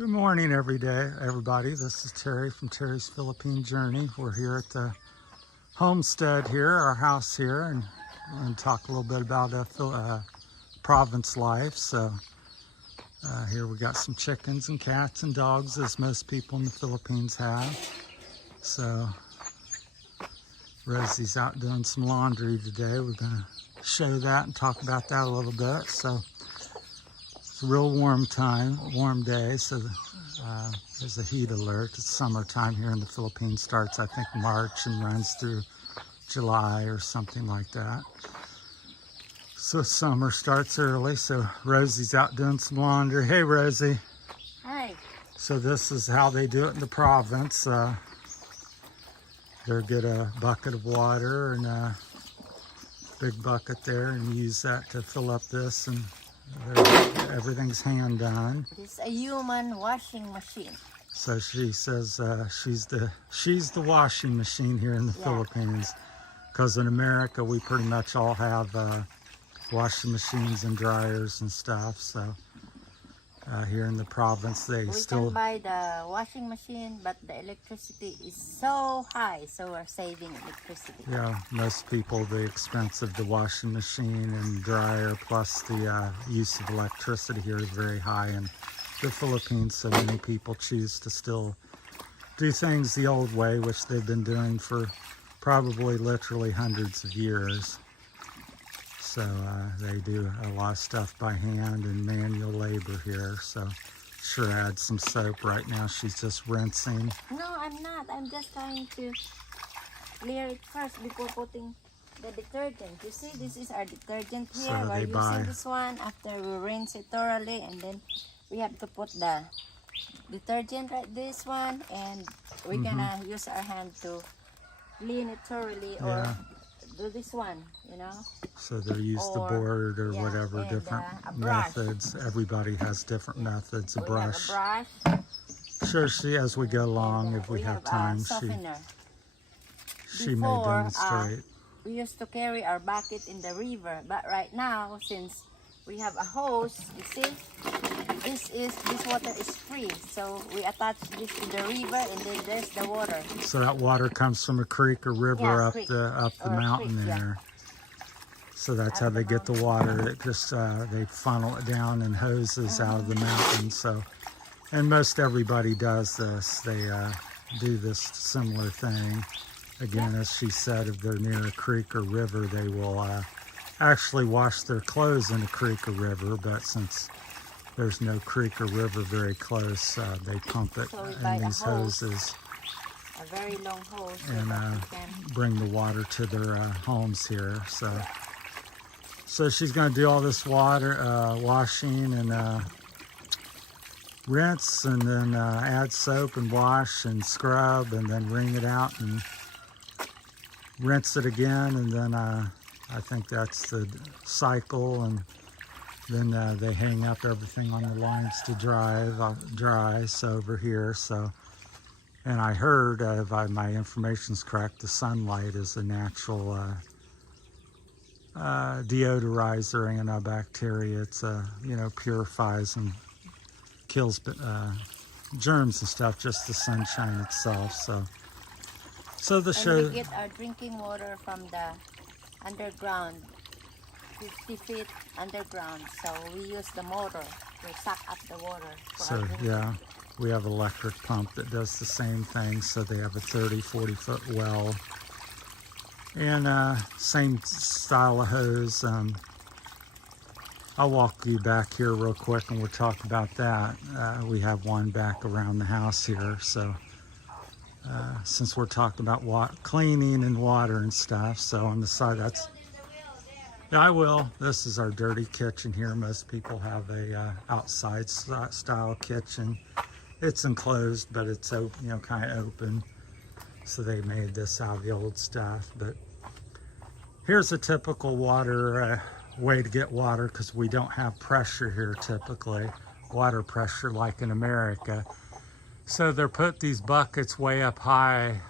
Good morning, everybody. This is Terry from Terry's Philippine Journey. We're here at the homestead here, our house here, and we're going to talk a little bit about province life. So here we got some chickens and cats and dogs, as most people in the Philippines have. So Rosie's out doing some laundry today. We're going to show that and talk about that a little bit. So it's a real warm day, so there's a heat alert. It's summertime here in the Philippines. Starts, I think, March and runs through July or something like that. So summer starts early, so Rosie's out doing some laundry. Hey, Rosie. Hi. So this is how they do it in the province. They'll get a bucket of water and a big bucket there and use that to fill up this, and everything's hand done. It's a human washing machine. So she says she's the washing machine here in the Philippines, because in America we pretty much all have washing machines and dryers and stuff. So here in the province we can buy the washing machine, but the electricity is so high, so we're saving electricity. Yeah, most people, the expense of the washing machine and dryer plus the use of electricity here is very high in the Philippines, so many people choose to still do things the old way, which they've been doing for probably literally hundreds of years. So they do a lot of stuff by hand and manual labor here. So sure add some soap right now. She's just rinsing. No, I'm not. I'm just trying to clear it first before putting the detergent. You see, this is our detergent here. So we're using this one after we rinse it thoroughly, and then we have to put the detergent right this one, and we're gonna use our hand to clean it thoroughly, or do this one, you know. So they use the board or whatever, different methods. Everybody has different methods. A brush. Have a brush. Sure, as we go along, if we have time, she may demonstrate. We used to carry our bucket in the river, but right now, since we have a hose, you see, this water is free, so we attach this to the river, and then there's the water. So that water comes from a creek or river up the mountain there. So that's how they get the water. It just they funnel it down in hoses out of the mountain. So, and most everybody does this. They do this similar thing. Again, as she said, if they're near a creek or river, they will actually wash their clothes in a creek or river, but since there's no creek or river very close, they pump it in these hoses, a very long hose, and bring the water to their homes here. So she's going to do all this water washing and rinse, and then add soap and wash and scrub, and then wring it out and rinse it again, and then I think that's the cycle, and then they hang up everything on the lines to dry. So over here, and I heard, if my information's correct, the sunlight is a natural deodorizer, antibacteria. It's purifies and kills germs and stuff, just the sunshine itself. So the show. We get our drinking water from the underground, 50 feet underground, so we use the motor to suck up the water. So we have an electric pump that does the same thing. So they have a 30-40 foot well, and same style of hose. I'll walk you back here real quick and we'll talk about that. We have one back around the house here, so since we're talking about cleaning and water and stuff, so on the side, I will. This is our dirty kitchen here. Most people have a outside style kitchen. It's enclosed, but it's kind of open. So they made this out of the old stuff. But here's a typical water way to get water, because we don't have pressure here typically, water pressure like in America. So they're put these buckets way up high,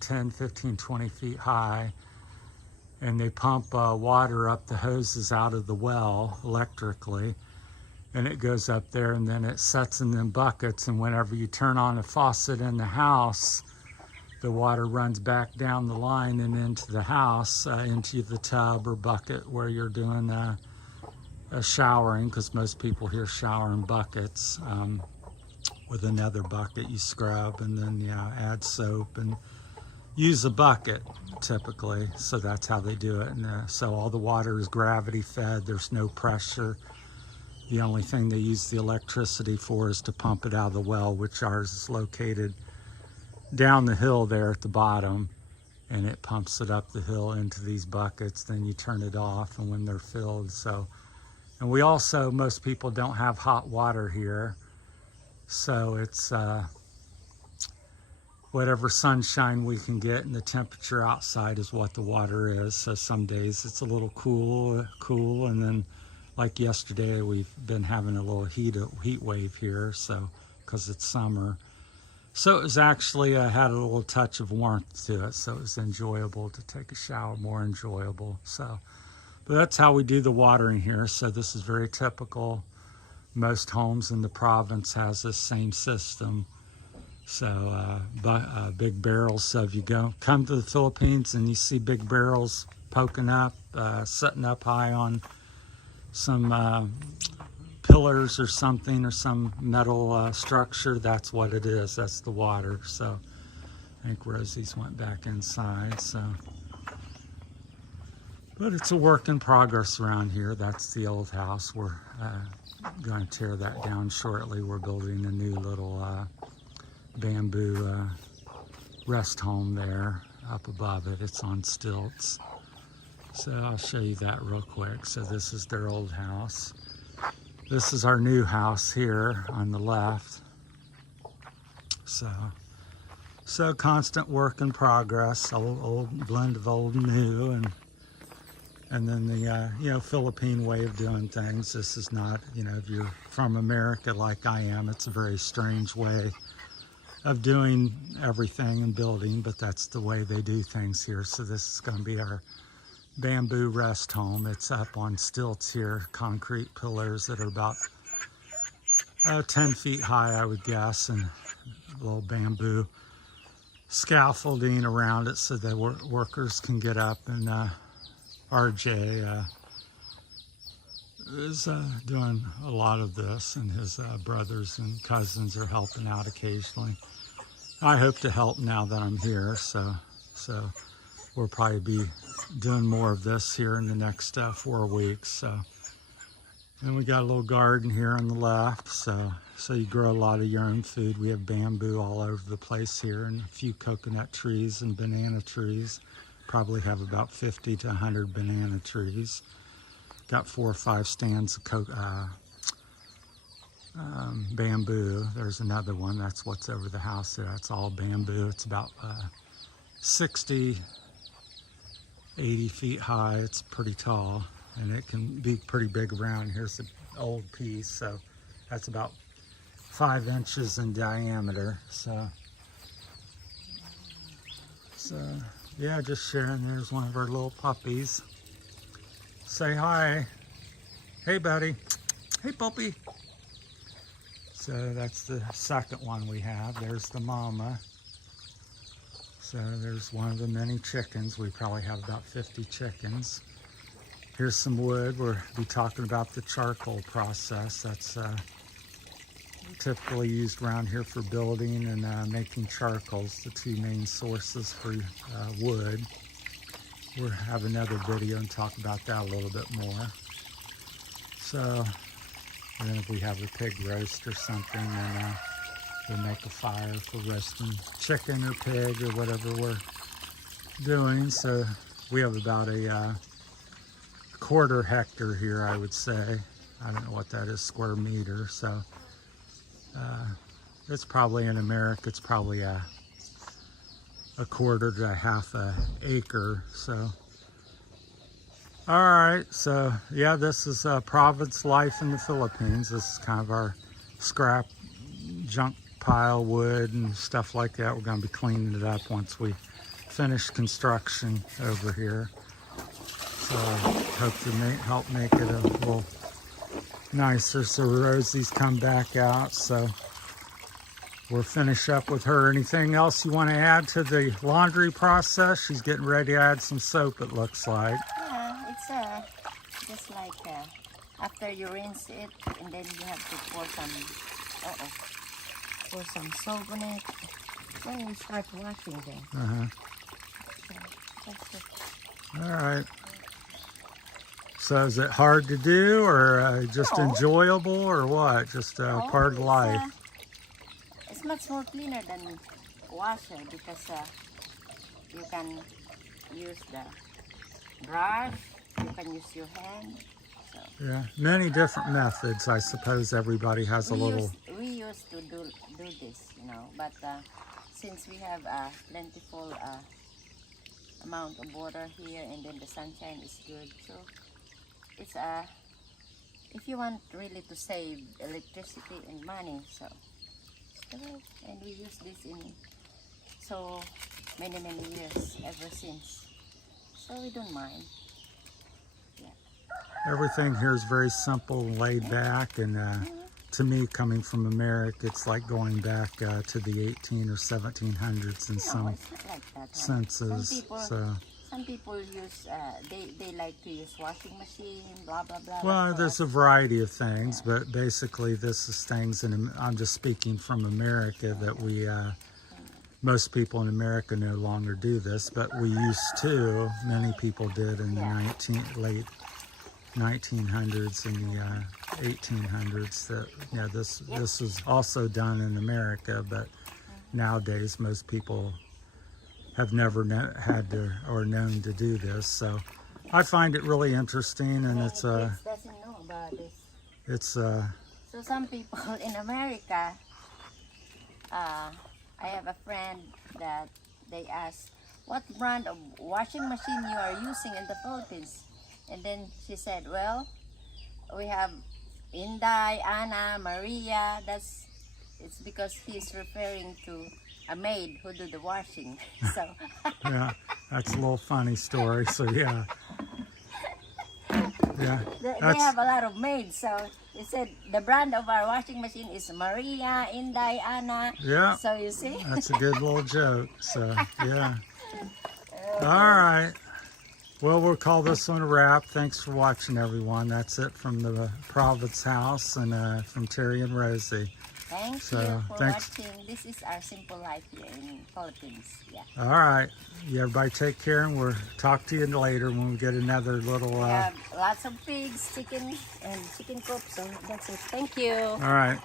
10, 15, 20 feet high, and they pump water up the hoses out of the well electrically, and it goes up there, and then it sets in them buckets, and whenever you turn on a faucet in the house, the water runs back down the line and into the house, into the tub or bucket where you're doing showering, because most people here shower in buckets. With another bucket you scrub, and then add soap and use a bucket typically. So that's how they do it. And so all the water is gravity fed. There's no pressure. The only thing they use the electricity for is to pump it out of the well, which ours is located down the hill there at the bottom, and it pumps it up the hill into these buckets. Then you turn it off, and when they're filled. So, and we also, most people don't have hot water here, so it's whatever sunshine we can get, and the temperature outside is what the water is. So some days it's a little cool, and then like yesterday we've been having a little heat wave here, so because it's summer. So it was actually had a little touch of warmth to it, so it was enjoyable to take a shower, more enjoyable. So, but that's how we do the watering here. So this is very typical. Most homes in the province has this same system. So big barrels. So if you come to the Philippines and you see big barrels poking up, setting up high on some pillars or something, or some metal structure, that's what it is. That's the water. So I think Rosie's went back inside. So, but it's a work in progress around here. That's the old house. We're going to tear that down shortly. We're building a new little bamboo rest home there up above it. It's on stilts. So I'll show you that real quick. So this is their old house. This is our new house here on the left. So constant work in progress, old blend of old and new, and then the Philippine way of doing things. This is not, if you're from America like I am, it's a very strange way of doing everything and building, but that's the way they do things here. So this is going to be our bamboo rest home. It's up on stilts here, concrete pillars that are about 10 feet high, I would guess, and a little bamboo scaffolding around it so that workers can get up. And RJ is doing a lot of this, and his brothers and cousins are helping out occasionally. I hope to help now that I'm here, so we'll probably be doing more of this here in the next 4 weeks. So, and we got a little garden here on the left, so you grow a lot of your own food. We have bamboo all over the place here, and a few coconut trees and banana trees. Probably have about 50 to 100 banana trees. Got 4 or 5 stands of bamboo. There's another one. That's what's over the house there. That's all bamboo. It's about 60, 80 feet high. It's pretty tall, and it can be pretty big around. Here's an old piece, so that's about 5 inches in diameter. So yeah, just sharing. There's one of our little puppies. Say hi. Hey, buddy. Hey, puppy. So that's the second one we have. There's the mama. So there's one of the many chickens. We probably have about 50 chickens. Here's some wood. We'll be talking about the charcoal process. That's typically used around here for building and making charcoals, the 2 main sources for wood. We'll have another video and talk about that a little bit more. So, and then if we have a pig roast or something, then we'll make a fire for roasting chicken or pig or whatever we're doing. So we have about a quarter hectare here, I would say. I don't know what that is, square meter. So it's probably, in America, it's probably a quarter to half a acre. So all right, so yeah, this is province life in the Philippines. This is kind of our scrap junk pile, wood and stuff like that. We're going to be cleaning it up once we finish construction over here. So I hope to help make it a little nicer. So Rosie's come back out, so we'll finish up with her. Anything else you want to add to the laundry process? She's getting ready to add some soap, it looks like. Yeah, it's just like after you rinse it, and then you have to pour some soap on it. Then we start washing them. So that's it. All right. So is it hard to do, or just No. enjoyable, or what? Just part of life? It's much more cleaner than washer because you can use the brush, you can use your hand. So Yeah, many different methods. I suppose everybody has a little. we used to do this, you know, but since we have a plentiful amount of water here, and then the sunshine is good, so it's if you want really to save electricity and money, so and we use this in so many years ever since, so we don't mind. Everything here is very simple and laid back, and to me, coming from America, it's like going back to the 18 or 1700s in some It's not like that, huh? senses. Some people use they like to use washing machine, blah blah blah. Well, there's a variety of things, but basically this is things, and I'm just speaking from America, that we, most people in America no longer do this, but we used to, many people did in the late 1900s and the 1800s. That this was also done in America, but nowadays most people have never had to or known to do this. So I find it really interesting, and it's doesn't know about this. it's So some people in America, I have a friend that they ask, what brand of washing machine you are using in the Philippines? And then she said, well, we have Inday, Anna, Maria. It's because he's referring to a maid who do the washing. So yeah, that's a little funny story. So yeah, they have a lot of maids. So they said the brand of our washing machine is Maria, Inday, Anna. yeah. So you see, That's a good little joke. So yeah. All right. Well, we'll call this one a wrap. Thanks for watching, everyone. That's it from the Province House, and from Terry and Rosie. Thank you for watching. This is our simple life here in Philippines. Yeah. All right. You everybody take care, and we'll talk to you later when we get another little. We have lots of pigs, chicken, and chicken coop. So that's it. Thank you. All right.